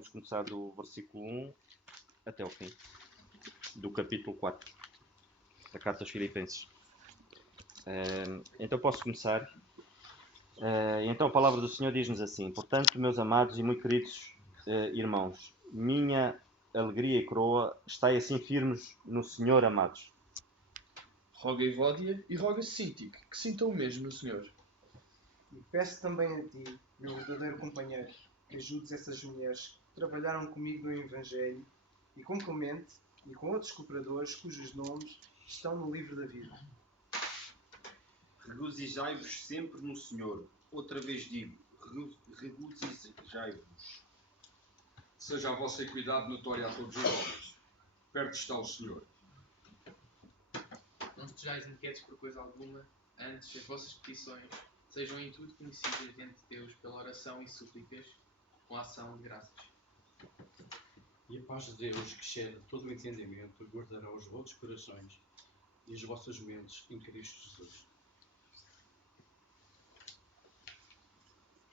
vamos começar do versículo 1 até ao fim, do capítulo 4 da Carta aos Filipenses. Então posso começar. Então a palavra do Senhor diz-nos assim: portanto, meus amados e muito queridos irmãos, minha alegria e coroa, estai assim firmes no Senhor, amados. Roga Evódia e roga Sintique, que sintam o mesmo no Senhor. E peço também a ti, meu verdadeiro companheiro, que ajudes essas mulheres que trabalharam comigo no Evangelho e com Clemente e com outros cooperadores cujos nomes estão no livro da vida. Regozijai-vos sempre no Senhor. Outra vez digo, regozijai-vos. Seja a vossa equidade notória a todos os homens. Perto está o Senhor. Não estejais inquietos por coisa alguma, antes as vossas petições sejam em tudo conhecidas diante de Deus pela oração e súplicas, com a ação de graças. E a paz de Deus, que excede todo o entendimento, guardará os vossos corações e as vossas mentes em Cristo Jesus.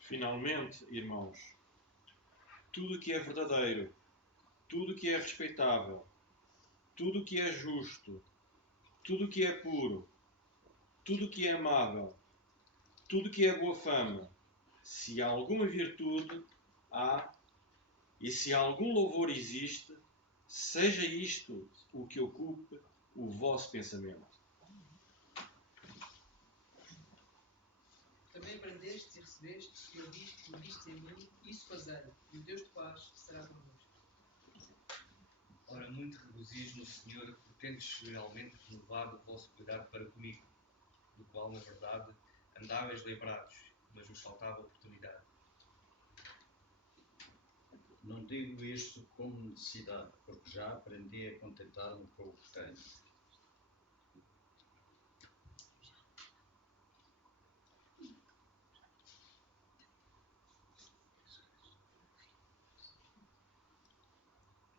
Finalmente, irmãos, tudo o que é verdadeiro, tudo o que é respeitável, tudo o que é justo, tudo o que é puro, tudo o que é amável, tudo o que é boa fama, se há alguma virtude, há, e se algum louvor existe, seja isto o que ocupe o vosso pensamento. Também aprendestes e recebestes e ouviste e viste em mim, isso fazei, e o Deus de paz será convosco. Ora, muito regozijo no Senhor, por tendes realmente renovado o vosso cuidado para comigo, do qual, na verdade, andavais lembrados, mas vos faltava oportunidade. Não digo isto como necessidade, porque já aprendi a contentar-me com o que tenho.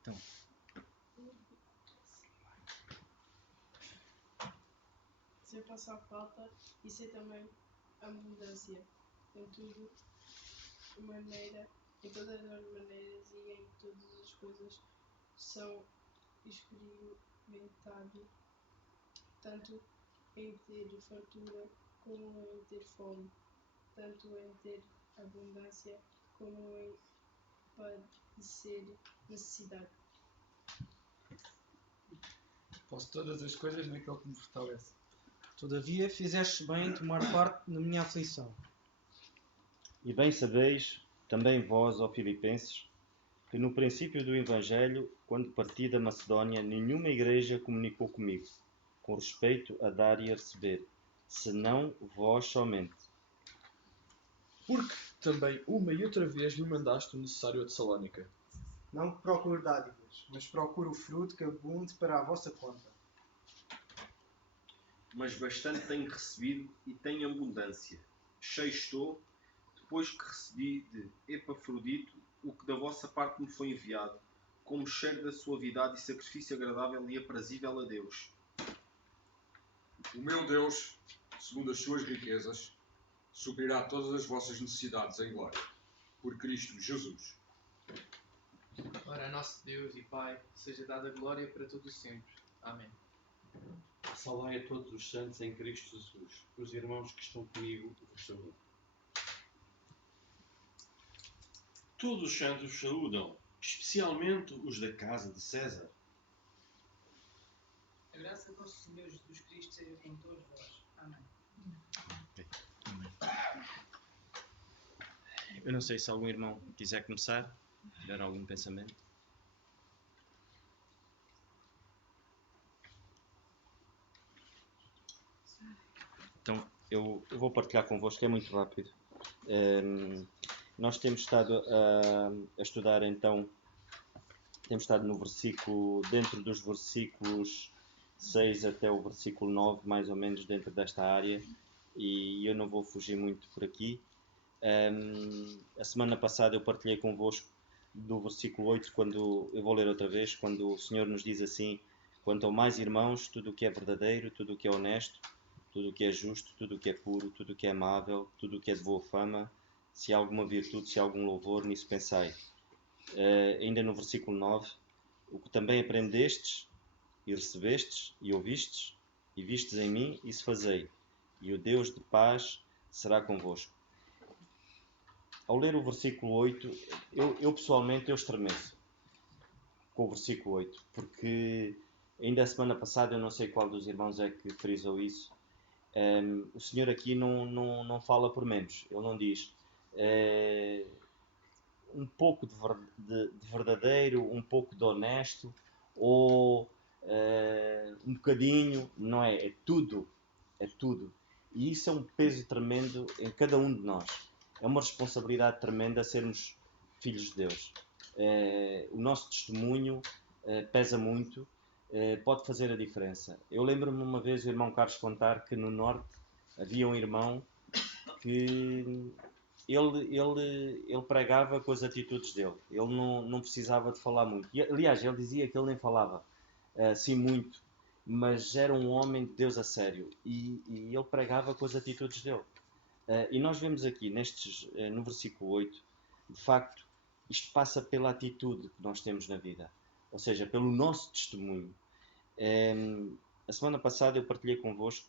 Então. Sei passar falta e sei também a abundância em tudo, em todas as maneiras e em todas as coisas são experimentado, tanto em ter fartura como em ter fome, tanto em ter abundância como em padecer necessidade. Posso todas as coisas naquele que me fortalece. Todavia, fizeste bem em tomar parte na minha aflição. E bem sabeis, também vós, ó Filipenses, que no princípio do Evangelho, quando parti da Macedónia, nenhuma igreja comunicou comigo, com respeito a dar e a receber, senão vós somente. Porque também uma e outra vez me mandaste o necessário a Tessalónica. Não procuro dádivas, mas procuro o fruto que abunde para a vossa conta. Mas bastante tenho recebido e tenho abundância. Cheio estou, depois que recebi de Epafrodito o que da vossa parte me foi enviado, como cheiro da suavidade e sacrifício agradável e aprazível a Deus. O meu Deus, segundo as suas riquezas, suprirá todas as vossas necessidades em glória, por Cristo Jesus. Ora, a nosso Deus e Pai, seja dada glória para todo sempre. Amém. Saudai a todos os santos em Cristo Jesus. Os irmãos que estão comigo vos saúdam. Todos os santos os saúdam, especialmente os da casa de César. A graça do nosso Senhor Jesus Cristo seja com todos vós. Amém. Eu não sei se algum irmão quiser começar, tiver algum pensamento. Então, eu vou partilhar convosco, é muito rápido. Nós temos estado a estudar, então, temos estado no versículo, dentro dos versículos 6 até o versículo 9, mais ou menos dentro desta área, e eu não vou fugir muito por aqui. A semana passada eu partilhei convosco do versículo 8, quando eu vou ler outra vez, quando o Senhor nos diz assim: quanto ao mais, irmãos, tudo o que é verdadeiro, tudo o que é honesto, tudo o que é justo, tudo o que é puro, tudo o que é amável, tudo o que é de boa fama, se há alguma virtude, se há algum louvor, nisso pensai. ainda no versículo 9, o que também aprendestes, e recebestes, e ouvistes, e vistes em mim, isso fazei, e o Deus de paz será convosco. Ao ler o versículo 8, eu pessoalmente estremeço com o versículo 8, porque ainda a semana passada, eu não sei qual dos irmãos é que frisou isso, o Senhor aqui não fala por menos. Ele não diz um pouco de verdadeiro, um pouco de honesto, ou um bocadinho, não é? É tudo. É tudo. E isso é um peso tremendo em cada um de nós. É uma responsabilidade tremenda sermos filhos de Deus. O nosso testemunho pesa muito, pode fazer a diferença. Eu lembro-me uma vez o irmão Carlos contar que no Norte havia um irmão que ele pregava com as atitudes dele. Ele não precisava de falar muito. E, aliás, ele dizia que ele nem falava assim muito, mas era um homem de Deus a sério. E ele pregava com as atitudes dele. E nós vemos aqui, no versículo 8, de facto, isto passa pela atitude que nós temos na vida. Ou seja, pelo nosso testemunho. A semana passada eu partilhei convosco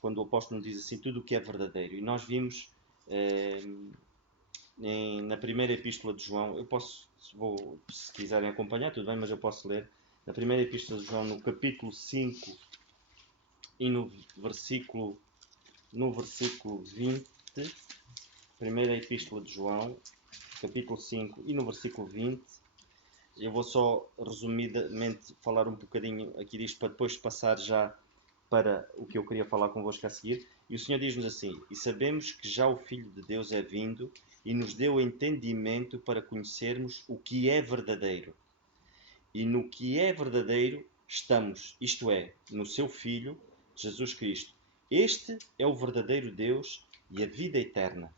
quando o apóstolo diz assim, tudo o que é verdadeiro. E nós vimos na primeira epístola de João, se quiserem acompanhar, tudo bem, mas eu posso ler. Na primeira epístola de João, no capítulo 5 e no versículo 20, primeira epístola de João, capítulo 5 e no versículo 20, eu vou só resumidamente falar um bocadinho aqui disto para depois passar já para o que eu queria falar convosco a seguir. E o Senhor diz-nos assim: e sabemos que já o Filho de Deus é vindo e nos deu entendimento para conhecermos o que é verdadeiro. E no que é verdadeiro estamos, isto é, no seu Filho, Jesus Cristo. Este é o verdadeiro Deus e a vida eterna.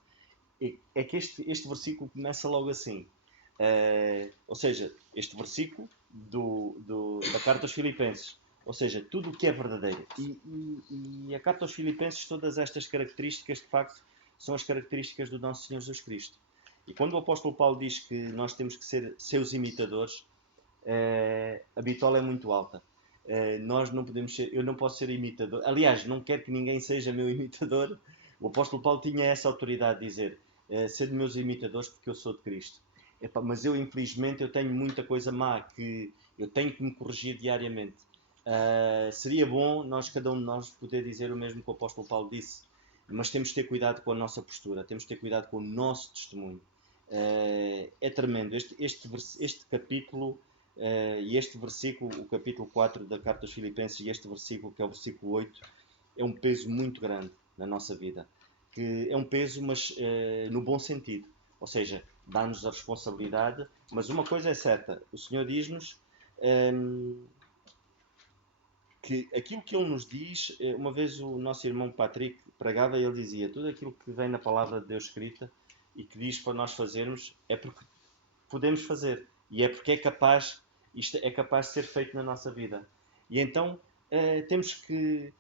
É que este versículo começa logo assim. Ou seja, este versículo da carta aos Filipenses. Ou seja, tudo o que é verdadeiro. E a carta aos Filipenses, todas estas características, de facto, são as características do nosso Senhor Jesus Cristo. E quando o apóstolo Paulo diz que nós temos que ser seus imitadores, a bitola é muito alta. Nós não podemos ser, eu não posso ser imitador. Aliás, não quero que ninguém seja meu imitador. O apóstolo Paulo tinha essa autoridade de dizer, sede meus imitadores porque eu sou de Cristo. Mas eu, infelizmente, eu tenho muita coisa má que eu tenho que me corrigir diariamente. Seria bom cada um de nós poder dizer o mesmo que o apóstolo Paulo disse, mas temos de ter cuidado com a nossa postura, temos de ter cuidado com o nosso testemunho. É tremendo. Este capítulo e este versículo, o capítulo 4 da carta aos Filipenses, e este versículo, que é o versículo 8, é um peso muito grande na nossa vida. Que é um peso, mas no bom sentido. Ou seja, dá-nos a responsabilidade, mas uma coisa é certa, o Senhor diz-nos que aquilo que Ele nos diz, uma vez o nosso irmão Patrick pregava e ele dizia, tudo aquilo que vem na palavra de Deus escrita e que diz para nós fazermos, é porque podemos fazer, e é porque isto é capaz de ser feito na nossa vida. E então temos que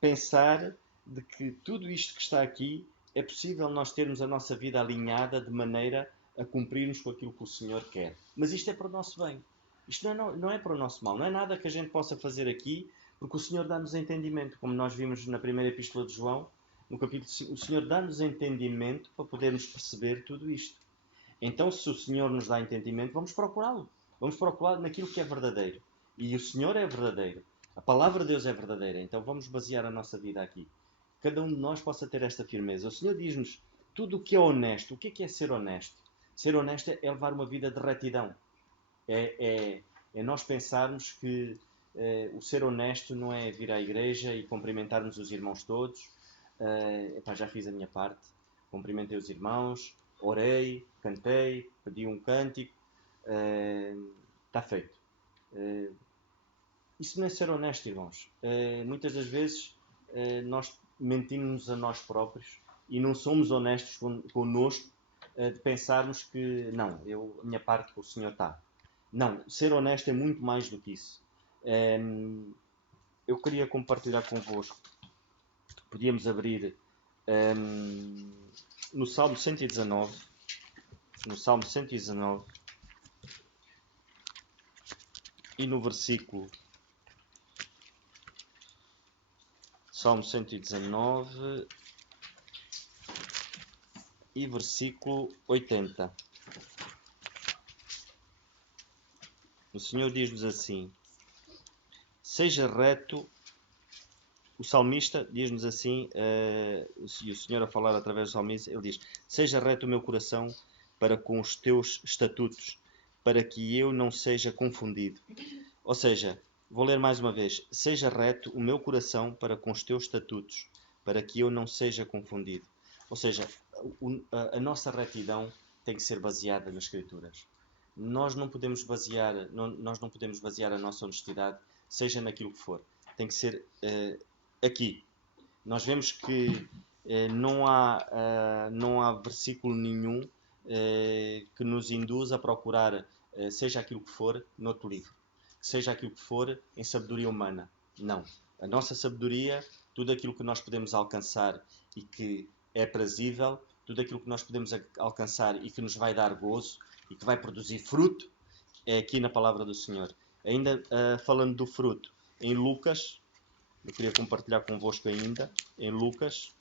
pensar de que tudo isto que está aqui, é possível nós termos a nossa vida alinhada de maneira a cumprirmos com aquilo que o Senhor quer. Mas isto é para o nosso bem. Isto não é para o nosso mal. Não é nada que a gente possa fazer aqui, porque o Senhor dá-nos entendimento. Como nós vimos na primeira epístola de João, no capítulo 5, o Senhor dá-nos entendimento para podermos perceber tudo isto. Então, se o Senhor nos dá entendimento, vamos procurá-lo. Vamos procurar naquilo que é verdadeiro. E o Senhor é verdadeiro. A palavra de Deus é verdadeira. Então vamos basear a nossa vida aqui. Cada um de nós possa ter esta firmeza. O Senhor diz-nos tudo o que é honesto. O que é ser honesto? Ser honesto é levar uma vida de retidão. É nós pensarmos que o ser honesto não é vir à igreja e cumprimentarmos os irmãos todos. Já fiz a minha parte. Cumprimentei os irmãos, orei, cantei, pedi um cântico. Está feito. Isso não é ser honesto, irmãos. Muitas das vezes nós mentimos a nós próprios e não somos honestos connosco de pensarmos que não, a minha parte com o Senhor está. Não, ser honesto é muito mais do que isso. Eu queria compartilhar convosco. Podíamos abrir no Salmo 119. no Salmo 119 e no versículo Salmo 119 e versículo 80. O Senhor diz-nos assim: seja reto. O salmista diz-nos assim, e o Senhor a falar através do salmista, ele diz: seja reto o meu coração para com os teus estatutos, para que eu não seja confundido. Ou seja, vou ler mais uma vez: seja reto o meu coração para com os teus estatutos, para que eu não seja confundido. Ou seja, a nossa retidão tem que ser baseada nas Escrituras. Nós não podemos basear a nossa honestidade, seja naquilo que for. Tem que ser aqui. Nós vemos que não há versículo nenhum que nos induza a procurar, seja aquilo que for, noutro livro. Seja aquilo que for, em sabedoria humana. Não. A nossa sabedoria, tudo aquilo que nós podemos alcançar e que é aprazível, tudo aquilo que nós podemos alcançar e que nos vai dar gozo e que vai produzir fruto, é aqui na palavra do Senhor. Ainda falando do fruto, em Lucas, eu queria compartilhar convosco ainda, em Lucas,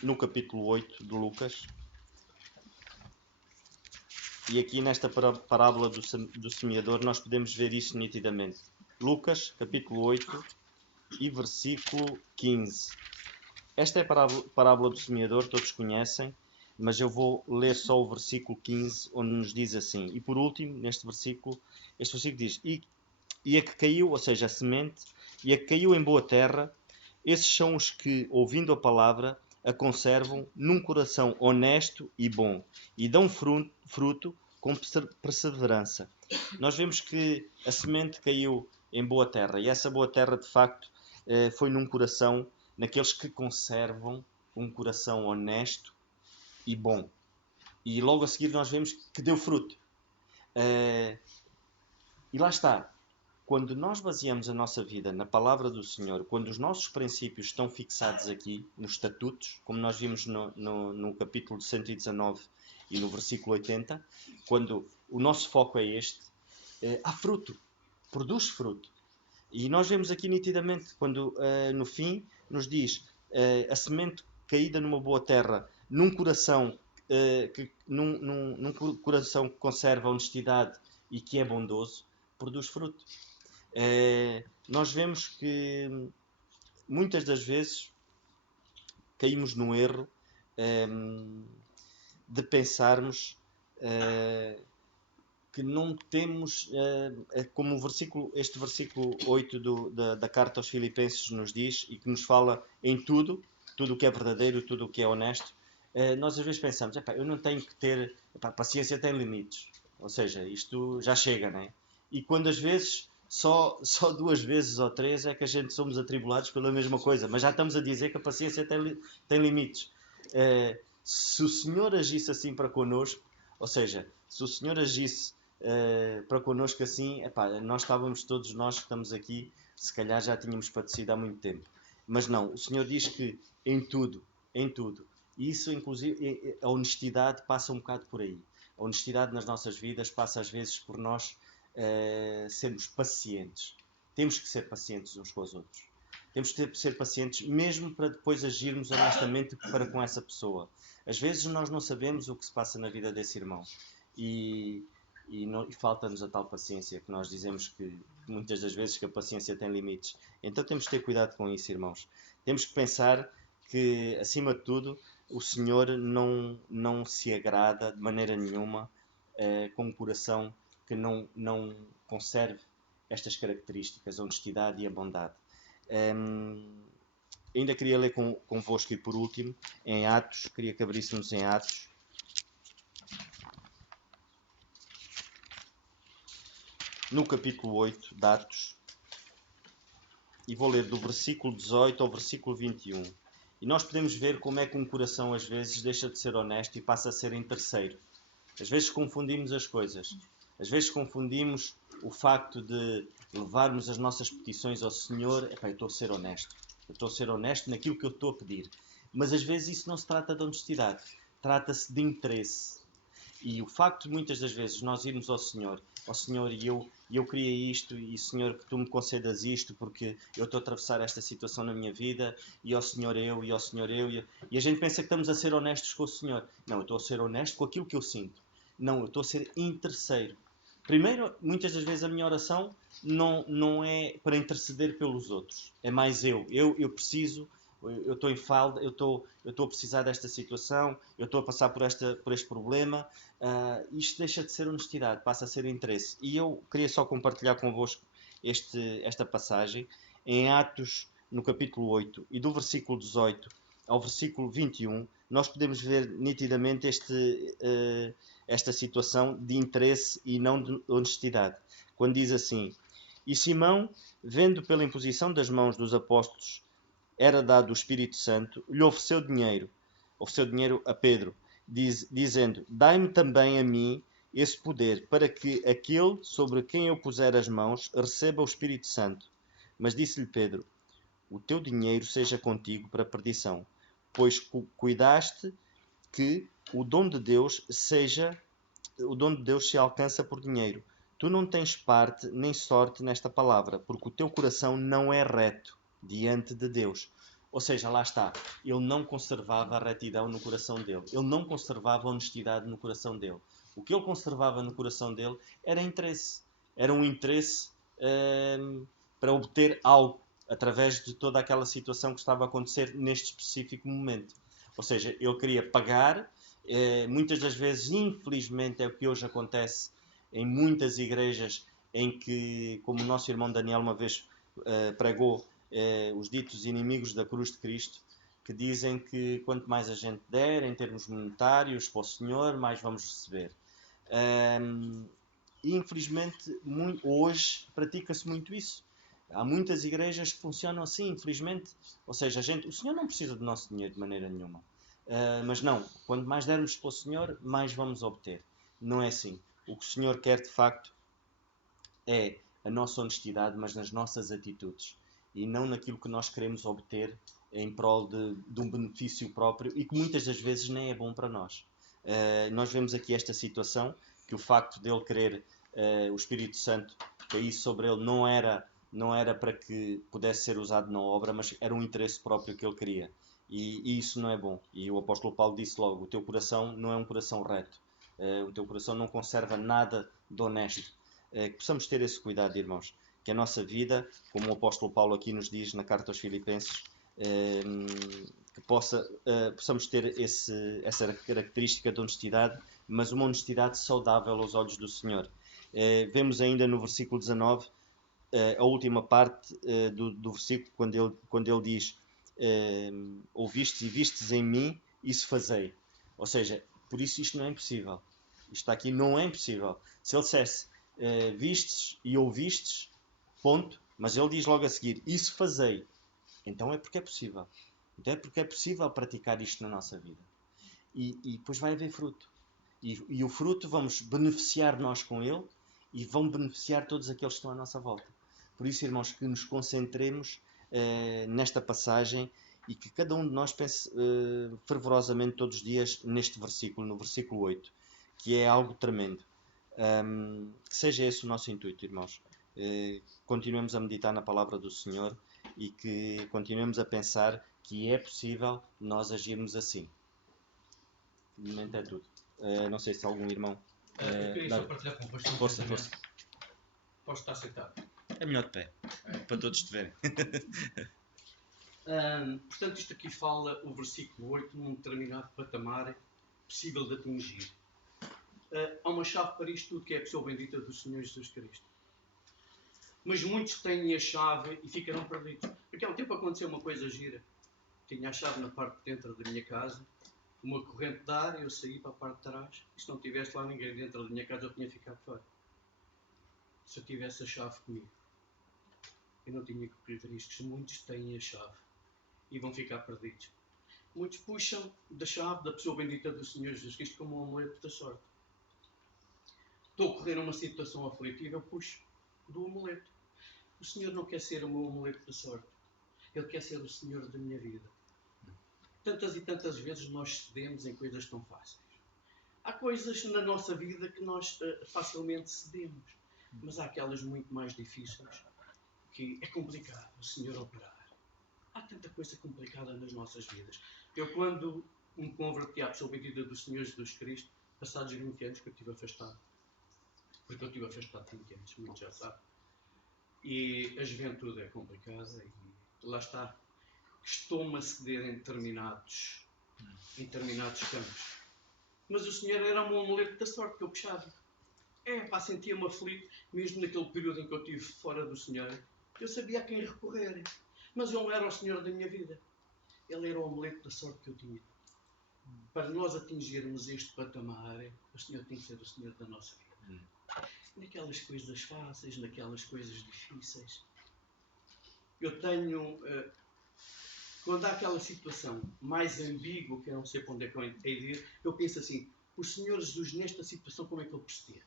no capítulo 8 de Lucas, e aqui nesta parábola do semeador nós podemos ver isso nitidamente. Lucas, capítulo 8 e versículo 15. Esta é a parábola do semeador, todos conhecem, mas eu vou ler só o versículo 15, onde nos diz assim. E por último, neste versículo, este versículo diz: e a que caiu, ou seja, a semente, e a que caiu em boa terra, esses são os que, ouvindo a palavra, a conservam num coração honesto e bom, e dão fruto com perseverança. Nós vemos que a semente caiu em boa terra, e essa boa terra, de facto, foi num coração, naqueles que conservam um coração honesto e bom. E logo a seguir nós vemos que deu fruto. E lá está. Quando nós baseamos a nossa vida na palavra do Senhor, quando os nossos princípios estão fixados aqui, nos estatutos, como nós vimos no capítulo 119 e no versículo 80, quando o nosso foco é este, há fruto, produz fruto. E nós vemos aqui nitidamente, quando no fim nos diz a semente caída numa boa terra, num coração num coração que conserva a honestidade e que é bondoso, produz fruto. Nós vemos que muitas das vezes caímos no erro de pensarmos que não temos, como este versículo 8 da carta aos Filipenses nos diz, e que nos fala em tudo o que é verdadeiro, tudo o que é honesto. Nós às vezes pensamos: eu não tenho que ter, a paciência tem limites, ou seja, isto já chega, não é? E quando às vezes só 2 vezes ou 3 é que a gente somos atribulados pela mesma coisa, mas já estamos a dizer que a paciência tem limites. Se o Senhor agisse assim para connosco, ou seja, se o Senhor agisse para connosco assim, nós todos nós que estamos aqui, se calhar já tínhamos padecido há muito tempo. Mas não, o Senhor diz que em tudo, e isso inclusive, a honestidade passa um bocado por aí. A honestidade nas nossas vidas passa às vezes por nós sermos pacientes. Temos que ser pacientes uns com os outros. Temos que ser pacientes mesmo para depois agirmos honestamente para com essa pessoa. Às vezes nós não sabemos o que se passa na vida desse irmão e falta-nos a tal paciência, que nós dizemos que muitas das vezes que a paciência tem limites. Então temos que ter cuidado com isso, irmãos. Temos que pensar que, acima de tudo, o Senhor não se agrada de maneira nenhuma com um coração que não conserve estas características, a honestidade e a bondade. Ainda queria ler convosco, e por último, em Atos, queria que abríssemos em Atos. No capítulo 8 de Atos, e vou ler do versículo 18 ao versículo 21. E nós podemos ver como é que um coração às vezes deixa de ser honesto e passa a ser interesseiro. Às vezes confundimos as coisas. Às vezes confundimos o facto de levarmos as nossas petições ao Senhor. Eu estou a ser honesto. Eu estou a ser honesto naquilo que eu estou a pedir. Mas às vezes isso não se trata de honestidade. trata-se de interesse. E o facto de muitas das vezes nós irmos ao Senhor, e eu queria isto, e Senhor, que tu me concedas isto, porque eu estou a atravessar esta situação na minha vida, e ao Senhor eu, e ao Senhor eu, e a gente pensa que estamos a ser honestos com o Senhor. Não, eu estou a ser honesto com aquilo que eu sinto. Não, eu estou a ser interesseiro. Primeiro, muitas das vezes a minha oração não é para interceder pelos outros. É mais eu preciso, eu estou em falta, eu estou a precisar desta situação, eu estou a passar por este problema. Isto deixa de ser honestidade, passa a ser interesse. E eu queria só compartilhar convosco esta passagem em Atos, no capítulo 8, e do versículo 18 ao versículo 21, nós podemos ver nitidamente esta situação de interesse e não de honestidade. Quando diz assim: e Simão, vendo pela imposição das mãos dos apóstolos era dado o Espírito Santo, lhe ofereceu dinheiro a Pedro, dizendo: dai-me também a mim esse poder, para que aquele sobre quem eu puser as mãos receba o Espírito Santo. Mas disse-lhe Pedro: o teu dinheiro seja contigo para a perdição, pois cuidaste que o dom de Deus se alcança por dinheiro. Tu não tens parte nem sorte nesta palavra, porque o teu coração não é reto diante de Deus. Ou seja, lá está, ele não conservava a retidão no coração dele, ele não conservava a honestidade no coração dele. O que ele conservava no coração dele era interesse, era um interesse para obter algo através de toda aquela situação que estava a acontecer neste específico momento. Ou seja, ele queria pagar, muitas das vezes, infelizmente, é o que hoje acontece em muitas igrejas em que, como o nosso irmão Daniel uma vez pregou, os ditos inimigos da cruz de Cristo, que dizem que quanto mais a gente der em termos monetários para o Senhor, mais vamos receber. E infelizmente hoje pratica-se muito isso. Há muitas igrejas que funcionam assim, infelizmente. Ou seja, o Senhor não precisa do nosso dinheiro de maneira nenhuma. Mas não, quanto mais dermos para o Senhor, mais vamos obter. Não é assim. O que o Senhor quer de facto é a nossa honestidade, mas nas nossas atitudes. E não naquilo que nós queremos obter em prol de um benefício próprio e que muitas das vezes nem é bom para nós. Nós vemos aqui esta situação, que o facto dele querer o Espírito Santo cair sobre ele não era para que pudesse ser usado na obra, mas era um interesse próprio que ele queria. E isso não é bom. E o apóstolo Paulo disse logo: o teu coração não é um coração reto. O teu coração não conserva nada de honesto. Que possamos ter esse cuidado, irmãos. Que a nossa vida, como o apóstolo Paulo aqui nos diz na carta aos Filipenses, que possamos ter essa característica de honestidade, mas uma honestidade saudável aos olhos do Senhor. Vemos ainda no versículo 19, a última parte do versículo, quando ele diz: ouvistes e vistes em mim, isso fazei. Ou seja, por isso isto não é impossível. Isto aqui não é impossível. Se ele dissesse vistes e ouvistes, ponto, mas ele diz logo a seguir: isso fazei. Então é porque é possível. Então é porque é possível praticar isto na nossa vida. E depois vai haver fruto. E o fruto vamos beneficiar nós com ele e vão beneficiar todos aqueles que estão à nossa volta. Por isso, irmãos, que nos concentremos nesta passagem e que cada um de nós pense fervorosamente todos os dias neste versículo, no versículo 8, que é algo tremendo. Que seja esse o nosso intuito, irmãos. Continuemos a meditar na palavra do Senhor e que continuemos a pensar que é possível nós agirmos assim. De momento é tudo. Não sei se algum irmão... eu queria só partilhar convosco. Força. Posso estar sentado? É melhor de pé, para todos te verem. Portanto, isto aqui fala o versículo 8 num determinado patamar possível de atingir. Há uma chave para isto tudo, que é a pessoa bendita do Senhor Jesus Cristo. Mas muitos têm a chave e ficarão perdidos. Porque há um tempo aconteceu uma coisa gira. Tinha a chave na parte de dentro da minha casa, uma corrente de ar, eu saí para a parte de trás, e se não tivesse lá ninguém dentro da minha casa, eu tinha ficado fora. Se eu tivesse a chave comigo, eu não tinha que correr riscos. Muitos têm a chave e vão ficar perdidos. Muitos puxam da chave da pessoa bendita do Senhor Jesus Cristo como um amuleto da sorte. Estou a correr uma situação aflitiva, eu puxo do amuleto. O Senhor não quer ser o meu amuleto da sorte. Ele quer ser o Senhor da minha vida. Tantas e tantas vezes nós cedemos em coisas tão fáceis. Há coisas na nossa vida que nós facilmente cedemos, mas há aquelas muito mais difíceis que é complicado o Senhor operar. Há tanta coisa complicada nas nossas vidas. Eu, quando me converti à pessoa bendita do Senhor Jesus Cristo, passados 20 anos que eu estive afastado, porque eu estive afastado de 20 anos, muito já sabe, e a juventude é complicada e lá está, estou-me a ceder em determinados campos. Mas o Senhor era um amuleto da sorte que eu puxava. Sentia-me aflito, mesmo naquele período em que eu estive fora do Senhor. Eu sabia a quem recorrer, mas Ele não era o Senhor da minha vida. Ele era o amuleto da sorte que eu tinha. Para nós atingirmos este patamar, o Senhor tem que ser o Senhor da nossa vida. Naquelas coisas fáceis, naquelas coisas difíceis. Eu tenho... quando há aquela situação mais ambígua, que eu não sei para onde é que eu hei de ir, eu penso assim, o Senhor Jesus nesta situação, como é que Ele procedia?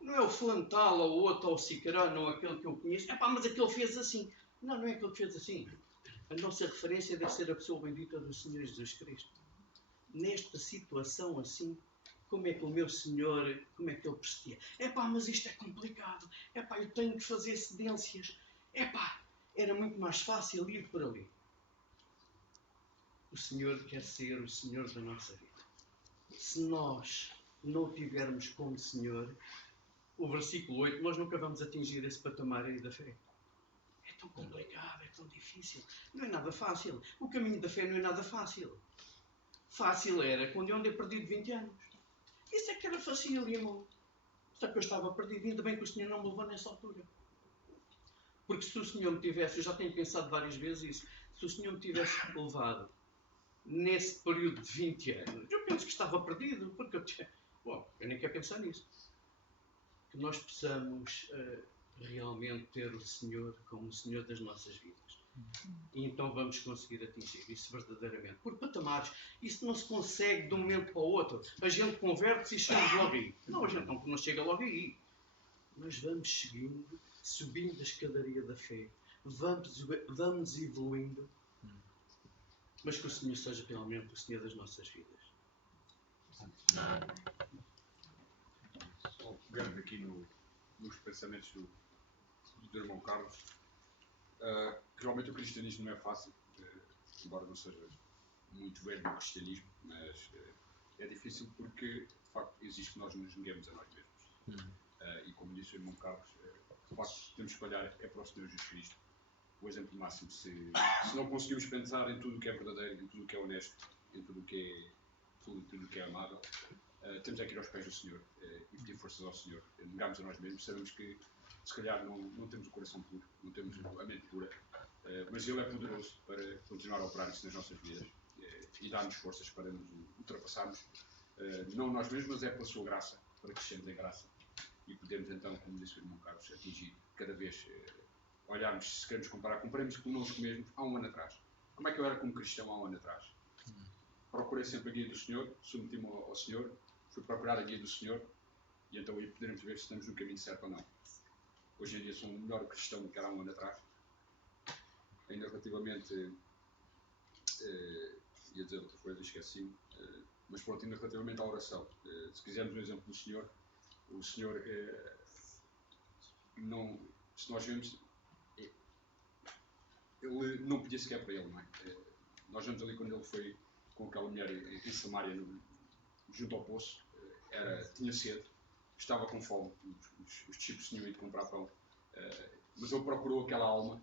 Não é o fulano tal, ou o outro, ou o Cicarano, ou aquele que eu conheço. Mas aquele fez assim. Não é aquele que fez assim. A nossa referência deve ser a pessoa bendita do Senhor Jesus Cristo. Nesta situação assim, como é que o meu Senhor, como é que Ele procedia? Mas isto é complicado. Eu tenho que fazer cedências. Era muito mais fácil ir por ali. O Senhor quer ser o Senhor da nossa vida. Se nós não o tivermos como Senhor, o versículo 8, nós nunca vamos atingir esse patamar aí da fé. É tão complicado, é tão difícil. Não é nada fácil. O caminho da fé não é nada fácil. Fácil era quando eu andei perdido 20 anos. Isso é que era facílimo. Só que eu estava perdido, ainda bem que o Senhor não me levou nessa altura. Porque se o Senhor me tivesse, eu já tenho pensado várias vezes isso, se o Senhor me tivesse levado nesse período de 20 anos, eu penso que estava perdido, porque eu nem quero pensar nisso. Que nós possamos realmente ter o Senhor como o Senhor das nossas vidas. E então vamos conseguir atingir isso verdadeiramente. Por patamares, isso não se consegue de um momento para o outro. A gente converte-se e chegamos logo aí. Não, a gente não chega logo aí. Mas vamos seguindo, subindo a escadaria da fé. Vamos evoluindo. Mas que o Senhor seja realmente o Senhor das nossas vidas. Só pegando aqui nos pensamentos do irmão Carlos, que realmente o cristianismo não é fácil, embora não seja muito velho o cristianismo, mas é difícil porque, de facto, exige que nós nos neguemos a nós mesmos. E como disse o irmão Carlos, de facto, temos que olhar para o Senhor Jesus Cristo. O exemplo máximo, se não conseguimos pensar em tudo o que é verdadeiro, em tudo o que é honesto, em tudo o que é amável, temos que ir aos pés do Senhor e pedir forças ao Senhor. Negamos a nós mesmos, sabemos que se calhar não temos o coração puro, não temos a mente pura, mas Ele é poderoso para continuar a operar isso nas nossas vidas e dar-nos forças para nos ultrapassarmos, não nós mesmos, mas é pela sua graça, para crescermos em graça e podemos então, como disse o irmão Carlos, atingir cada vez, olharmos, se queremos comparar, comparemos connosco mesmos há um ano atrás. Como é que eu era como cristão há um ano atrás? Procurei sempre a guia do Senhor, submeti-me ao Senhor, fui procurar a guia do Senhor e então aí poderemos ver se estamos no caminho certo ou não. Hoje em dia sou um melhor cristão do que era há um ano atrás. Ainda relativamente, ia dizer outra coisa, esqueci-me, mas pronto, ainda relativamente à oração. Se quisermos um exemplo do Senhor, o Senhor, se nós vemos, ele não podia sequer para ele, não é? Nós vemos ali quando ele foi com aquela mulher em Samaria, junto ao poço, tinha sede, estava com fome, os discípulos tinham ido comprar pão, mas ele procurou aquela alma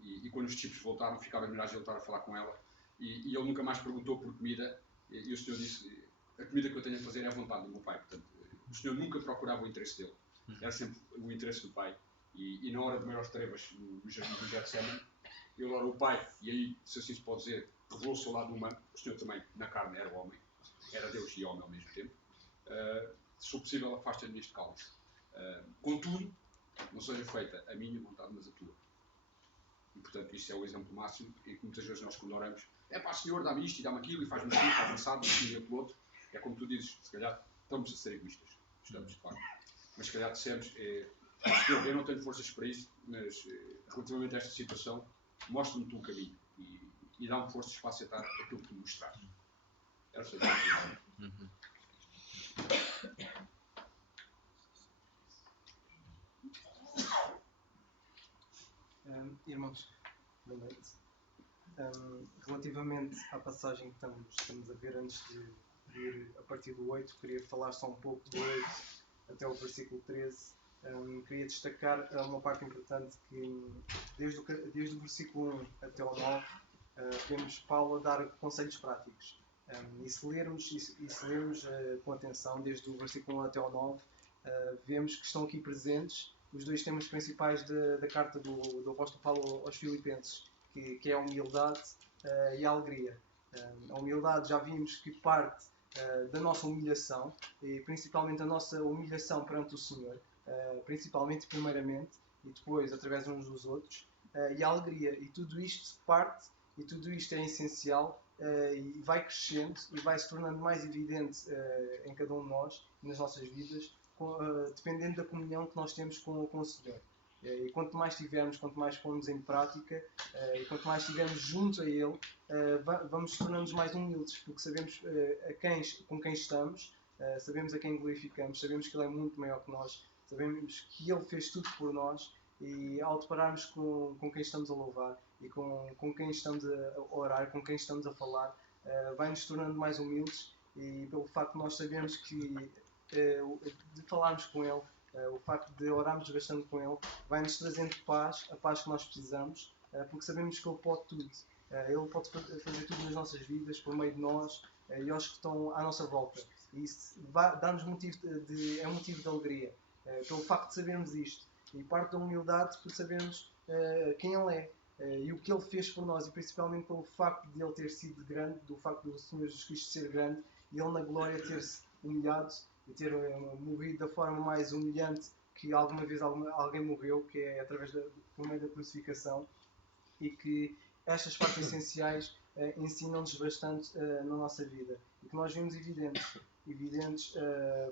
e quando os discípulos voltaram, ficava admirado de ele estar a falar com ela e ele nunca mais perguntou por comida e o Senhor disse, a comida que eu tenho a fazer é a vontade do meu Pai. Portanto, o Senhor nunca procurava o interesse dele, era sempre o interesse do Pai. E na hora de maiores trevas, no jardim do Getsemane, ele orou o Pai, e aí, se assim se pode dizer, revelou o seu lado humano. O Senhor também, na carne, era homem, era Deus e homem ao mesmo tempo. Se for possível, afasta-me deste cálice. Contudo, não seja feita a minha vontade, mas a tua. E, portanto, isto é o exemplo máximo, e que muitas vezes nós, quando oramos, Senhor, dá-me isto e dá-me aquilo, e faz-me aquilo, faz-me assado, e aquilo outro. É como tu dizes, se calhar, estamos a ser egoístas. Estamos, de facto. Mas, se calhar, dissemos, Senhor, eu não tenho forças para isso, mas relativamente a esta situação, mostra-me tu o caminho e dá-me força e espaço a estar aquilo que tu mostraste. Essa é a minha opinião. Irmãos, boa noite. Relativamente à passagem que estamos a ver antes de ir a partir do 8, queria falar só um pouco do 8 até o versículo 13. Queria destacar uma parte importante que desde o versículo 1 até o 9 vemos Paulo a dar conselhos práticos. E se lermos com atenção desde o versículo 1 até o 9, vemos que estão aqui presentes os dois temas principais da carta do apóstolo Paulo aos Filipenses, que é a humildade e a alegria. A humildade já vimos que parte da nossa humilhação, e principalmente a nossa humilhação perante o Senhor, principalmente primeiramente, e depois através uns dos outros, e a alegria. E tudo isto parte, e tudo isto é essencial, e vai crescendo, e vai se tornando mais evidente em cada um de nós, nas nossas vidas, dependendo da comunhão que nós temos com o Senhor. E quanto mais tivermos, quanto mais pomos em prática, e quanto mais estivermos junto a Ele, vamos tornando-nos mais humildes, porque sabemos com quem estamos, sabemos a quem glorificamos, sabemos que Ele é muito maior que nós, sabemos que Ele fez tudo por nós, e ao depararmos com quem estamos a louvar, e com quem estamos a orar, com quem estamos a falar, vai-nos tornando mais humildes, e pelo facto de nós sabermos que de falarmos com Ele, o facto de orarmos bastante com Ele, vai-nos trazendo paz, a paz que nós precisamos, porque sabemos que Ele pode tudo. Ele pode fazer tudo nas nossas vidas, por meio de nós e aos que estão à nossa volta. E isso dá-nos motivo é um motivo de alegria, pelo facto de sabermos isto. E parte da humildade por sabermos quem Ele é e o que Ele fez por nós, e principalmente pelo facto de Ele ter sido grande, do facto do Senhor Jesus Cristo ser grande, e Ele na glória ter-se humilhado e ter morrido da forma mais humilhante que alguma vez alguém morreu, que é por meio da crucificação, e que estas partes essenciais ensinam-nos bastante na nossa vida, e que nós vemos evidentes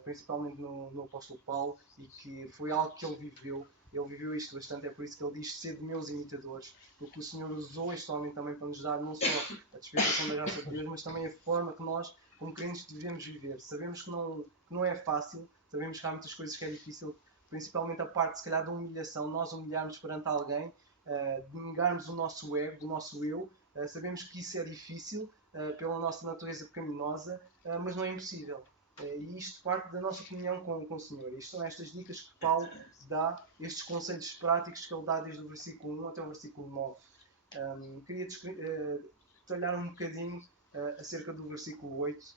principalmente no apóstolo Paulo, e que foi algo que ele viveu isto bastante. É por isso que ele diz: sede meus imitadores, porque o Senhor usou este homem também para nos dar não só a dispensação da graça de Deus, mas também a forma que nós, como crentes, devemos viver. Sabemos que não é fácil, sabemos que há muitas coisas que é difícil, principalmente a parte, se calhar, da humilhação, nós humilharmos perante alguém, de negarmos o nosso ego, do nosso eu. Sabemos que isso é difícil pela nossa natureza pecaminosa, mas não é impossível. E isto parte da nossa comunhão com o Senhor. Isto são estas dicas que Paulo dá, estes conselhos práticos que ele dá desde o versículo 1 até o versículo 9. Queria detalhar um bocadinho acerca do versículo 8,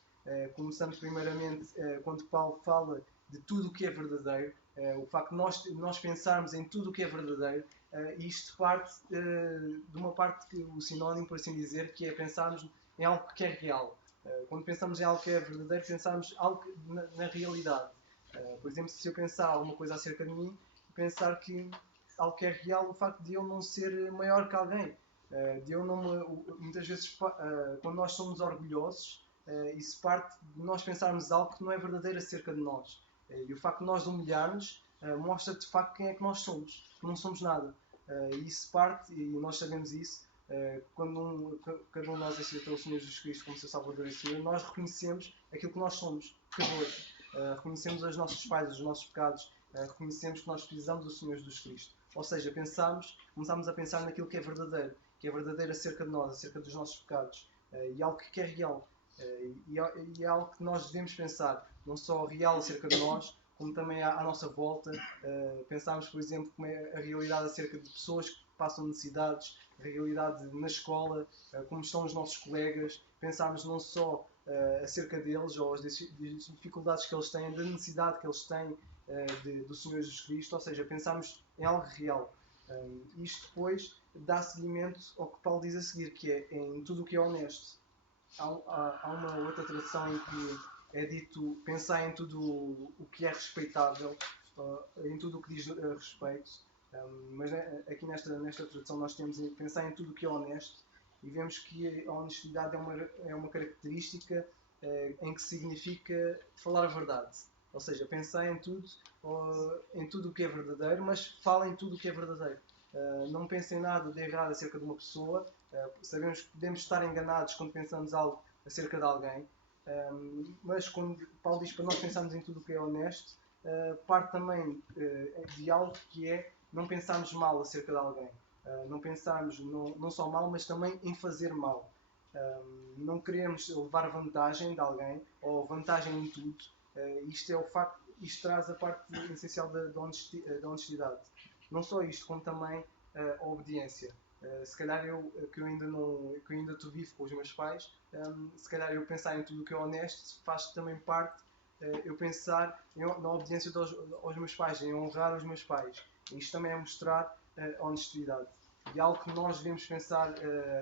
começando primeiramente quando Paulo fala de tudo o que é verdadeiro, o facto de nós pensarmos em tudo o que é verdadeiro, e isto parte de uma parte que o sinónimo, por assim dizer, que é pensarmos em algo que é real. Quando pensamos em algo que é verdadeiro, pensamos algo na realidade. Por exemplo, se eu pensar alguma coisa acerca de mim, pensar que algo que é real, o facto de eu não ser maior que alguém, de eu não muitas vezes quando nós somos orgulhosos, isso parte de nós pensarmos algo que não é verdadeiro acerca de nós, e o facto de nós humilharmos mostra de facto quem é que nós somos, que não somos nada, e isso parte, e nós sabemos isso, quando cada um de nós aceitou o Senhor Jesus Cristo como seu Salvador e Senhor, nós reconhecemos aquilo que nós somos, pecadores, reconhecemos as nossas falhas, os nossos pecados, reconhecemos que nós precisamos do Senhor Jesus Cristo. Ou seja, começamos a pensar naquilo que é verdadeiro acerca de nós, acerca dos nossos pecados, e algo que é real, e é algo que nós devemos pensar, não só real acerca de nós, como também à nossa volta. Pensarmos, por exemplo, como é a realidade acerca de pessoas que passam necessidades, a realidade na escola, como estão os nossos colegas, pensarmos não só acerca deles, ou as dificuldades que eles têm, da necessidade que eles têm do Senhor Jesus Cristo, ou seja, pensarmos em algo real. Isto depois dá seguimento ao que Paulo diz a seguir, que é em tudo o que é honesto. Há uma outra tradução em que é dito pensar em tudo o que é respeitável, em tudo o que diz respeito, mas aqui nesta tradução nós temos pensar em tudo o que é honesto, e vemos que a honestidade é uma característica em que significa falar a verdade, ou seja, pensar em tudo o que é verdadeiro, mas fala em tudo o que é verdadeiro. Não pensem nada de errado acerca de uma pessoa. Sabemos que podemos estar enganados quando pensamos algo acerca de alguém. Mas quando Paulo diz para nós pensarmos em tudo o que é honesto, parte também de algo que é não pensarmos mal acerca de alguém. Não pensarmos não só mal, mas também em fazer mal. Não queremos levar vantagem de alguém ou vantagem em tudo. Isto é o facto, isto traz a parte essencial da honestidade. Não só isto, como também a obediência. Se calhar que eu ainda estou vivo com os meus pais, se calhar eu pensar em tudo o que é honesto faz também parte eu pensar na obediência aos meus pais, em honrar os meus pais. Isto também é mostrar a honestidade. E algo que nós devemos pensar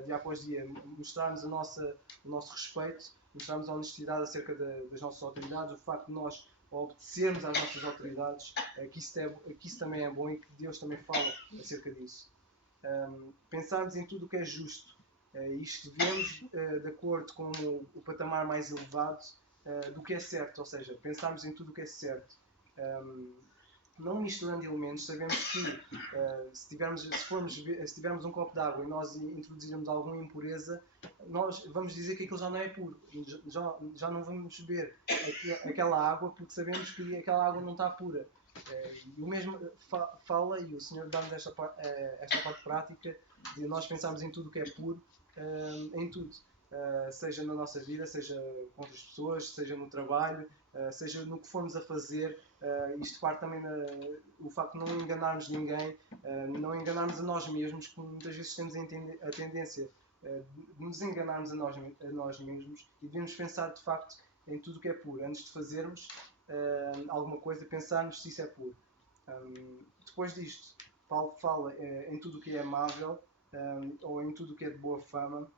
dia após dia, mostrarmos o nosso respeito, mostrarmos a honestidade acerca das nossas autoridades, o facto de nós obedecermos às nossas autoridades, que isso também é bom e que Deus também fala acerca disso. Pensarmos em tudo o que é justo. Isto devemos de acordo com o patamar mais elevado do que é certo, ou seja, pensarmos em tudo o que é certo. Não misturando elementos, sabemos que se tivermos um copo de água e nós introduzirmos alguma impureza, nós vamos dizer que aquilo já não é puro. Já não vamos beber aquela água porque sabemos que aquela água não está pura. E o mesmo fala, e o Senhor dá-nos esta parte prática de nós pensarmos em tudo o que é puro, em tudo. Seja na nossa vida, seja com outras pessoas, seja no trabalho, seja no que formos a fazer. Isto parte também o facto de não enganarmos ninguém, não enganarmos a nós mesmos, que muitas vezes temos a tendência de nos enganarmos a nós mesmos, e devemos pensar de facto em tudo o que é puro. Antes de fazermos alguma coisa, pensarmos se isso é puro. Depois disto, Paulo fala em tudo o que é amável, ou em tudo o que é de boa fama.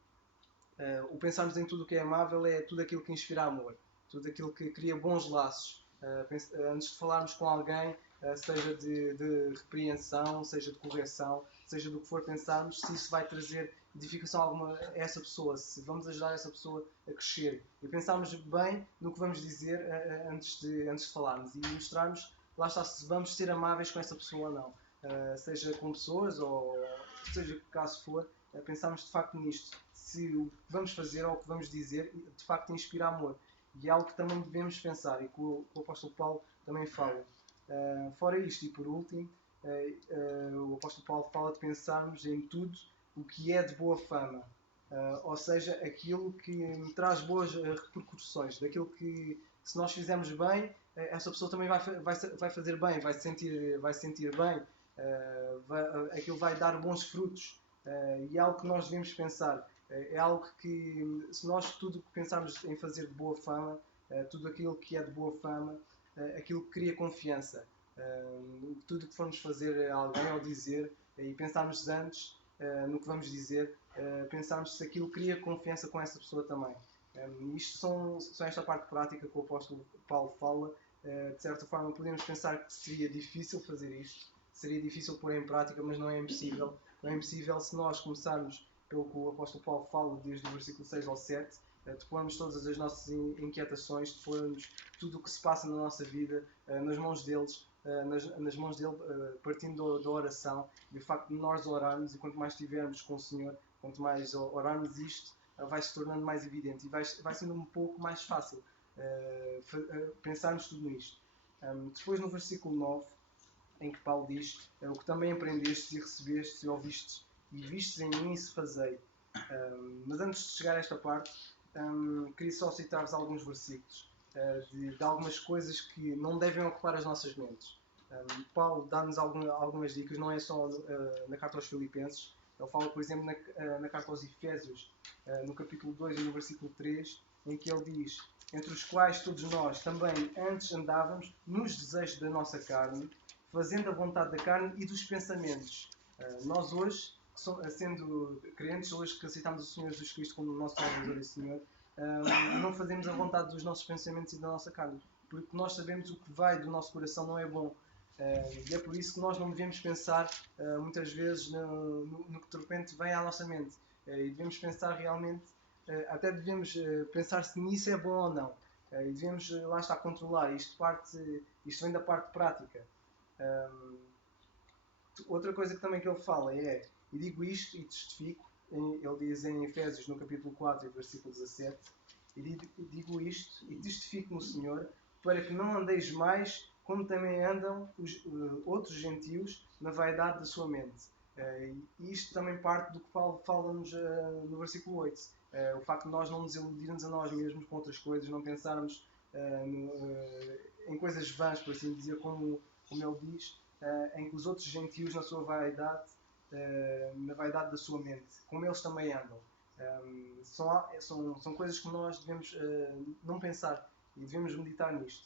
O pensarmos em tudo o que é amável é tudo aquilo que inspira amor, tudo aquilo que cria bons laços. Antes de falarmos com alguém, seja de repreensão, seja de correção, seja do que for, pensarmos se isso vai trazer edificação alguma a essa pessoa, se vamos ajudar essa pessoa a crescer. E pensarmos bem no que vamos dizer antes de falarmos, e mostrarmos, lá está, se vamos ser amáveis com essa pessoa ou não. Seja com pessoas ou seja que caso for, pensarmos de facto nisto, se o que vamos fazer ou o que vamos dizer de facto inspira amor. E é algo que também devemos pensar e que o apóstolo Paulo também fala. Fora isto, e por último, o apóstolo Paulo fala de pensarmos em tudo o que é de boa fama, ou seja, aquilo que traz boas repercussões, daquilo que, se nós fizermos bem, essa pessoa também vai fazer bem, vai se sentir bem, aquilo vai dar bons frutos, e é algo que nós devemos pensar. É algo que, se nós tudo que pensarmos em fazer de boa fama, tudo aquilo que é de boa fama, aquilo que cria confiança, tudo que formos fazer a alguém ou dizer, e pensarmos antes no que vamos dizer, pensarmos se aquilo cria confiança com essa pessoa também. Isto são esta parte prática que o apóstolo Paulo fala. De certa forma podemos pensar que seria difícil fazer isto, seria difícil pôr em prática, mas não é impossível. Não é impossível se nós começarmos pelo que o apóstolo Paulo fala desde o versículo 6 ao 7, de pormos todas as nossas inquietações, de pormos tudo o que se passa na nossa vida nas mãos deles, nas mãos dele, partindo da oração, e o facto de nós orarmos, e quanto mais estivermos com o Senhor, quanto mais orarmos isto, vai se tornando mais evidente e vai sendo um pouco mais fácil pensarmos tudo nisto. Depois no versículo 9, em que Paulo diz: o que também aprendestes e recebestes e ouvistes e vistes em mim, isso fazei. Mas antes de chegar a esta parte, queria só citar-vos alguns versículos de algumas coisas que não devem ocupar as nossas mentes. Paulo dá-nos algumas dicas, não é só na carta aos Filipenses. Ele fala, por exemplo, na carta aos Efésios, no capítulo 2 e no versículo 3, em que ele diz: entre os quais todos nós também antes andávamos nos desejos da nossa carne, fazendo a vontade da carne e dos pensamentos. Nós hoje, sendo crentes, hoje que aceitamos o Senhor Jesus Cristo como nosso Salvador e Senhor, não fazemos a vontade dos nossos pensamentos e da nossa carne, porque nós sabemos o que vai do nosso coração não é bom. E é por isso que nós não devemos pensar muitas vezes no que de repente vem à nossa mente. E devemos pensar realmente, até devemos pensar se nisso é bom ou não. E devemos, lá está, controlar. Isto vem da parte prática. Outra coisa que também que ele fala é, e digo isto e testifico, ele diz em Efésios no capítulo 4 versículo 17, e digo isto e testifico no Senhor, para que não andeis mais como também andam os outros gentios na vaidade da sua mente. E isto também parte do que Paulo fala-nos no versículo 8. O facto de nós não nos iludirmos a nós mesmos com outras coisas, não pensarmos em coisas vãs, por assim dizer, como ele diz, em que os outros gentios na sua vaidade, na vaidade da sua mente, como eles também andam. São coisas que nós devemos não pensar e devemos meditar nisto.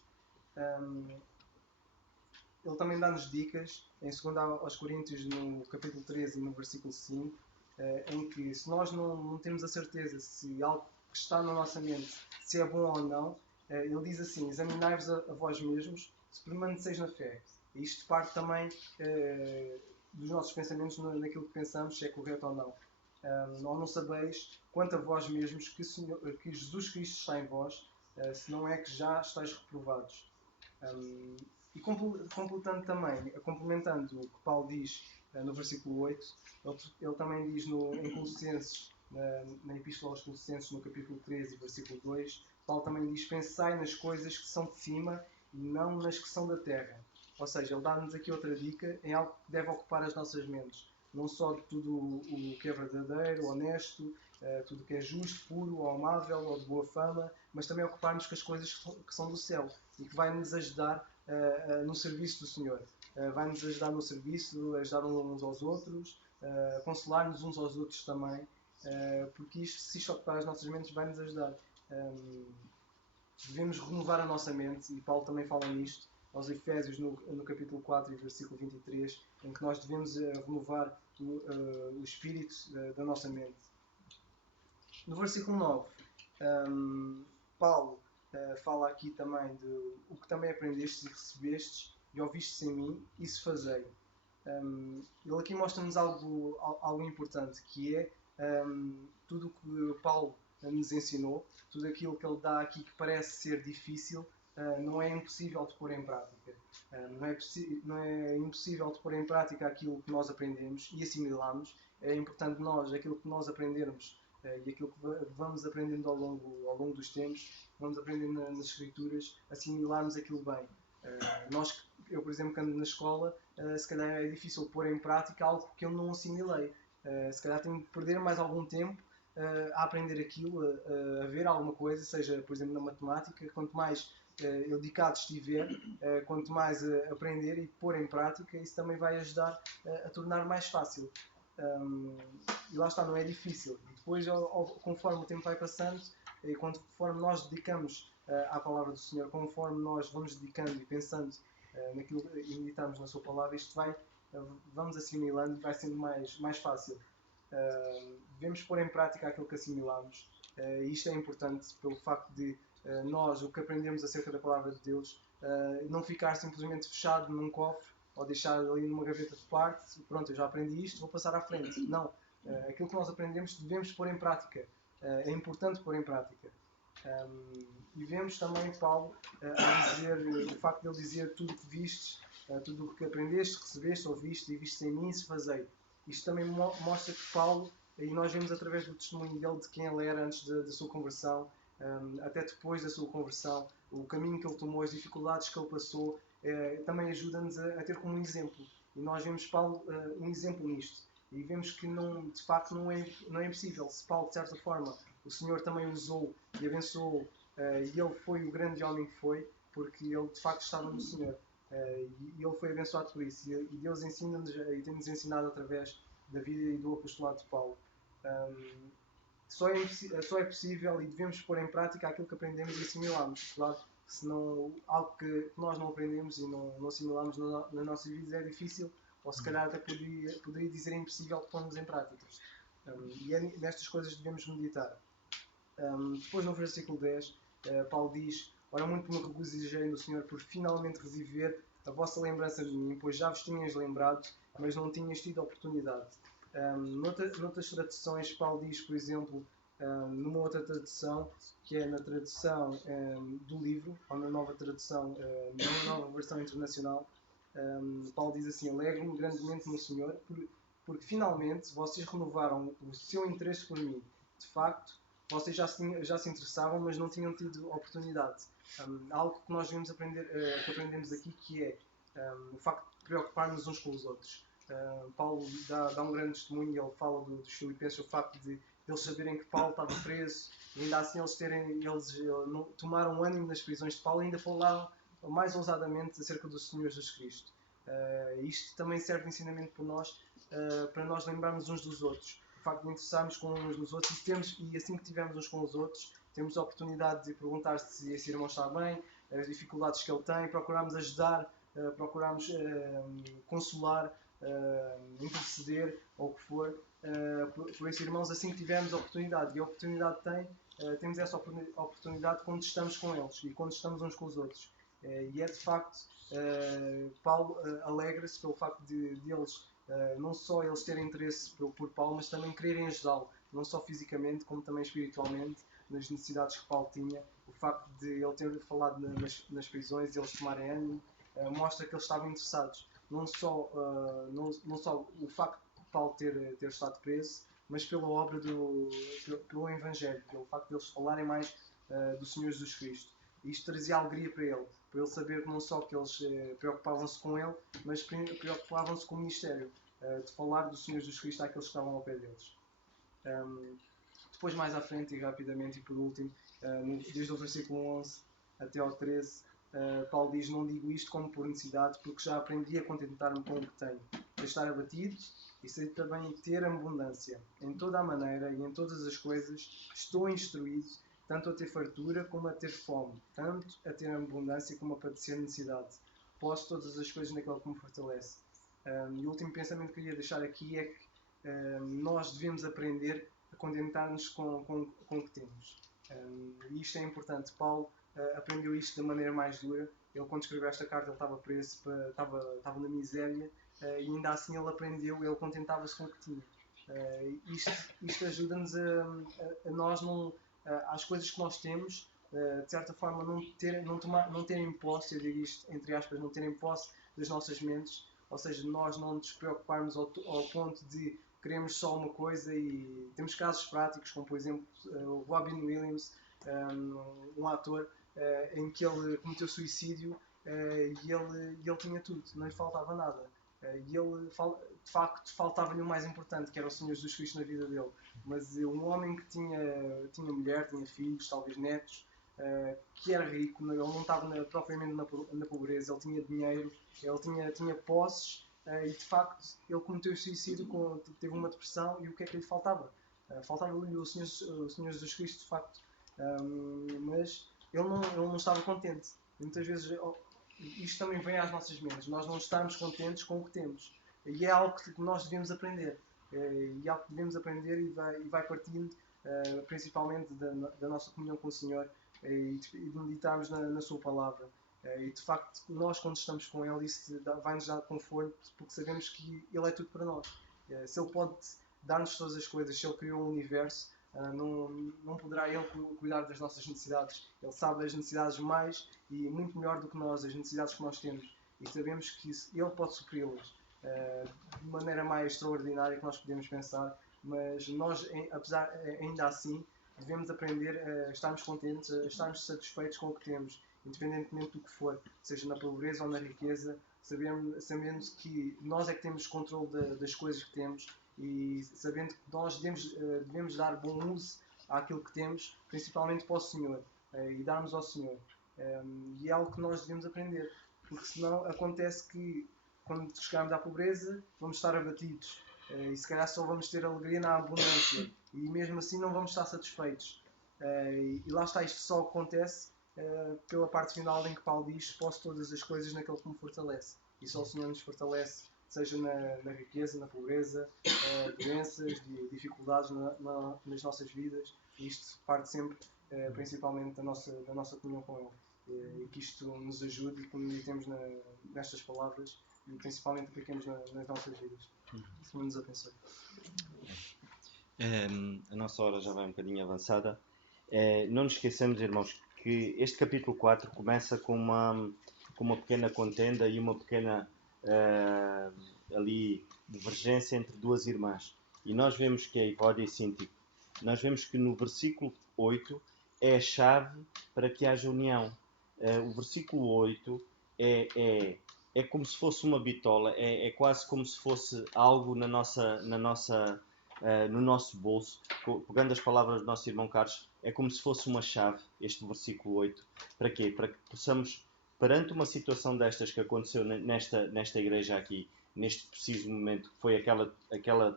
Ele também dá-nos dicas em 2 aos Coríntios, no capítulo 13 e no versículo 5, em que se nós não temos a certeza se algo que está na nossa mente se é bom ou não, ele diz assim: examinai-vos a vós mesmos se permaneceis na fé. E isto parte também dos nossos pensamentos, naquilo que pensamos, se é correto ou não. Ou não sabeis, quanto a vós mesmos, que Jesus Cristo está em vós, se não é que já estáis reprovados. E complementando o que Paulo diz no versículo 8, ele também diz em Colossenses, na Epístola aos Colossenses, no capítulo 13, versículo 2, Paulo também diz: pensai nas coisas que são de cima e não nas que são da terra. Ou seja, ele dá-nos aqui outra dica em algo que deve ocupar as nossas mentes. Não só de tudo o que é verdadeiro, honesto, tudo o que é justo, puro, ou amável, ou de boa fama, mas também ocuparmos com as coisas que são do céu e que vai nos ajudar no serviço do Senhor. Vai nos ajudar no serviço, ajudar uns aos outros, consolar-nos uns aos outros também, porque se isto ocupar as nossas mentes, vai nos ajudar. Devemos renovar a nossa mente, e Paulo também fala nisto, aos Efésios, no capítulo 4 e versículo 23, em que nós devemos renovar o espírito da nossa mente. No versículo 9, Paulo fala aqui também de o que também aprendestes e recebestes e ouvistes em mim, isso fazei. Ele aqui mostra-nos algo importante, que é tudo o que Paulo nos ensinou, tudo aquilo que ele dá aqui que parece ser difícil, não é impossível de pôr em prática. Não é impossível de pôr em prática aquilo que nós aprendemos e assimilamos. É importante nós, aquilo que nós aprendermos e aquilo que vamos aprendendo ao longo dos tempos, vamos aprendendo nas Escrituras, assimilarmos aquilo bem. Eu, por exemplo, que ando na escola, se calhar é difícil pôr em prática algo que eu não assimilei. Se calhar tenho de perder mais algum tempo a aprender aquilo, a ver alguma coisa, seja, por exemplo, na matemática. Quanto mais eu dedicado estiver, quanto mais aprender e pôr em prática, isso também vai ajudar a tornar mais fácil. E lá está, não é difícil. E depois, conforme o tempo vai passando, e conforme nós dedicamos à palavra do Senhor, conforme nós vamos dedicando e pensando naquilo e meditamos na sua palavra, isto vamos assimilando e vai sendo mais fácil. Devemos pôr em prática aquilo que assimilamos, e isto é importante pelo facto de nós, o que aprendemos acerca da palavra de Deus, não ficar simplesmente fechado num cofre ou deixar ali numa gaveta de parte. Pronto, eu já aprendi isto, vou passar à frente. Não, aquilo que nós aprendemos devemos pôr em prática. É importante pôr em prática. E vemos também Paulo a dizer, o facto de ele dizer: tudo o que vistes, tudo o que aprendeste, recebeste, ouviste e viste em mim, se fazei. Isto também mostra que Paulo, e nós vemos através do testemunho dele de quem ele era antes da sua conversão, até depois da sua conversão, o caminho que ele tomou, as dificuldades que ele passou, também ajuda-nos a ter como um exemplo. E nós vemos Paulo um exemplo nisto. E vemos que de facto não é impossível. Se Paulo, de certa forma, o Senhor também usou e abençoou, e ele foi o grande homem que foi, porque ele de facto estava no Senhor. E ele foi abençoado por isso. E Deus ensina-nos e tem-nos ensinado através da vida e do apostolado de Paulo. Só é possível e devemos pôr em prática aquilo que aprendemos e assimilamos. Claro, senão algo que nós não aprendemos e não assimilamos na nossa vida é difícil, ou se calhar até poderia dizer impossível de pormos em prática. E é nestas coisas que devemos meditar. Depois no versículo 10, Paulo diz: ora, muito me regozijei no Senhor por finalmente reviver a vossa lembrança de mim, pois já vos tinhas lembrado, mas não tinhas tido oportunidade. Noutras traduções, Paulo diz, por exemplo, numa outra tradução, que é na tradução do livro, ou na nova tradução, na nova versão internacional, Paulo diz assim: alegro-me grandemente no Senhor, porque finalmente vocês renovaram o seu interesse por mim. De facto, vocês já se interessavam, mas não tinham tido oportunidade. Algo que nós devemos aprender, que aprendemos aqui, que é o facto de preocupar-nos uns com os outros. Paulo dá um grande testemunho, e ele fala dos filipenses, o facto de eles saberem que Paulo estava preso, e ainda assim eles tomaram ânimo nas prisões de Paulo e ainda falaram mais ousadamente acerca do Senhor Jesus Cristo. Isto também serve de ensinamento para nós lembrarmos uns dos outros. O facto de interessarmos com uns dos outros e assim que tivermos uns com os outros, temos a oportunidade de perguntar se esse irmão está bem, as dificuldades que ele tem, procurarmos ajudar, procurarmos consolar, interceder, ou o que for, por esses irmãos assim que tivermos a oportunidade. E a oportunidade temos essa oportunidade quando estamos com eles e quando estamos uns com os outros. E é de facto, Paulo alegra-se pelo facto de eles, não só eles terem interesse por Paulo, mas também quererem ajudá-lo, não só fisicamente, como também espiritualmente, nas necessidades que Paulo tinha. O facto de ele ter falado nas prisões e eles tomarem ânimo, mostra que eles estavam interessados. Não só o facto de Paulo ter estado preso, mas pela obra pelo Evangelho, pelo facto de eles falarem mais do Senhor Jesus Cristo. Isto trazia alegria para ele saber que não só que eles preocupavam-se com ele, mas preocupavam-se com o ministério, de falar do Senhor Jesus Cristo àqueles que estavam ao pé deles. Depois, mais à frente e rapidamente, e por último, desde o versículo 11 até ao 13, Paulo diz: não digo isto como por necessidade, porque já aprendi a contentar-me com o que tenho, a estar abatido e sei também ter abundância. Em toda a maneira e em todas as coisas estou instruído, tanto a ter fartura como a ter fome, tanto a ter abundância como a padecer necessidade. Posso todas as coisas naquele que me fortalece. E o último pensamento que queria deixar aqui é que nós devemos aprender a contentar-nos com o que temos. E isto é importante. Paulo aprendeu isto da maneira mais dura. Ele, quando escreveu esta carta, ele estava preso, estava na miséria, e ainda assim ele aprendeu, ele contentava-se com o que tinha. Isto ajuda-nos a nós às coisas que nós temos, de certa forma, não terem posse, eu digo isto entre aspas, não terem posse das nossas mentes, ou seja, nós não nos preocuparmos ao ponto de queremos só uma coisa. E temos casos práticos, como por exemplo o Robin Williams, um ator, em que ele cometeu suicídio, e ele tinha tudo, não lhe faltava nada. E ele, de facto, faltava-lhe o mais importante, que era o Senhor Jesus Cristo na vida dele. Mas um homem que tinha mulher, tinha filhos, talvez netos, que era rico, ele não estava propriamente na pobreza, ele tinha dinheiro, ele tinha posses, e de facto ele cometeu suicídio, teve uma depressão, e o que é que lhe faltava? Faltava-lhe o Senhor Jesus Cristo, de facto. Mas ele não estava contente. E muitas vezes isto também vem às nossas mentes, nós não estamos contentes com o que temos, e é algo que nós devemos aprender, e algo que devemos aprender e vai partindo principalmente da nossa comunhão com o Senhor, e de meditarmos na sua palavra, e de facto nós, quando estamos com Ele, isso vai-nos dar conforto, porque sabemos que Ele é tudo para nós. Se Ele pode dar-nos todas as coisas, se Ele criou o universo, não poderá Ele cuidar das nossas necessidades. Ele sabe as necessidades mais e muito melhor do que nós, as necessidades que nós temos, e sabemos que Ele pode supri-las de maneira mais extraordinária que nós podemos pensar. Mas nós, ainda assim, devemos aprender a estarmos contentes, a estarmos satisfeitos com o que temos, independentemente do que for, seja na pobreza ou na riqueza, sabendo que nós é que temos controle das coisas que temos, e sabendo que nós devemos dar bom uso àquilo que temos, principalmente para o Senhor, e darmos ao Senhor. E é algo que nós devemos aprender, porque senão acontece que quando chegarmos à pobreza vamos estar abatidos, e se calhar só vamos ter alegria na abundância, e mesmo assim não vamos estar satisfeitos. E lá está, isto só acontece pela parte final em que Paulo diz: posso todas as coisas naquele que me fortalece. E só o Senhor nos fortalece, seja na riqueza, na pobreza, doenças, dificuldades nas nossas vidas. E isto parte sempre, principalmente, da nossa comunhão com Ele. E que isto nos ajude e que meditemos nestas palavras e principalmente apliquemos nas nossas vidas. Que Senhor nos abençoe. A nossa hora já vai um bocadinho avançada. Não nos esqueçamos, irmãos, que este capítulo 4 começa com uma pequena contenda e uma pequena ali divergência entre duas irmãs. E nós vemos que é Evódia e Síntico. Nós vemos que no versículo 8 é a chave para que haja união. O versículo 8 é como se fosse uma bitola, é quase como se fosse algo no nosso bolso. Pegando as palavras do nosso irmão Carlos, é como se fosse uma chave, este versículo 8. Para quê? Para que possamos, perante uma situação destas que aconteceu nesta igreja aqui, neste preciso momento, que foi aquela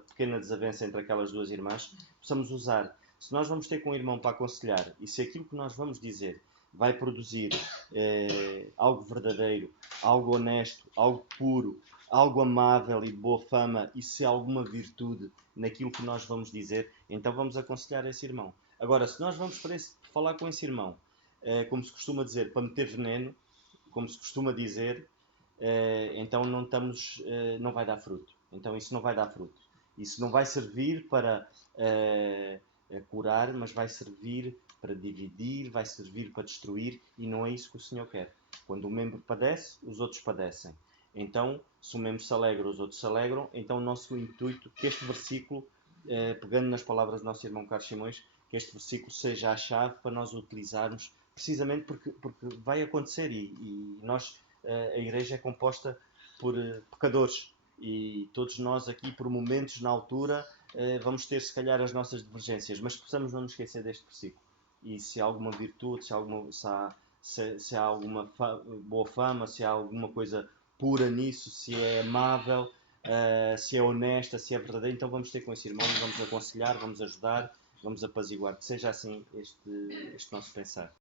pequena desavença entre aquelas duas irmãs, possamos usar. Se nós vamos ter com o irmão para aconselhar, e se aquilo que nós vamos dizer vai produzir algo verdadeiro, algo honesto, algo puro, algo amável e de boa fama, e se há alguma virtude naquilo que nós vamos dizer, então vamos aconselhar esse irmão. Agora, se nós vamos falar com esse irmão, como se costuma dizer, para meter veneno, como se costuma dizer, então não vai dar fruto. Então isso não vai dar fruto. Isso não vai servir para curar, mas vai servir para dividir, vai servir para destruir, e não é isso que o Senhor quer. Quando um membro padece, os outros padecem. Então, se um membro se alegra, os outros se alegram. Então o nosso intuito, que este versículo, pegando nas palavras do nosso irmão Carlos Simões, que este versículo seja a chave para nós utilizarmos, precisamente porque vai acontecer, e nós, a igreja é composta por pecadores, e todos nós aqui, por momentos, na altura, vamos ter se calhar as nossas divergências, mas possamos não nos esquecer deste versículo. E se há alguma virtude, se há alguma boa fama, se há alguma coisa pura nisso, se é amável, se é honesta, se é verdadeira, então vamos ter com esse irmão, vamos aconselhar, vamos ajudar, vamos apaziguar. Que seja assim este nosso pensar.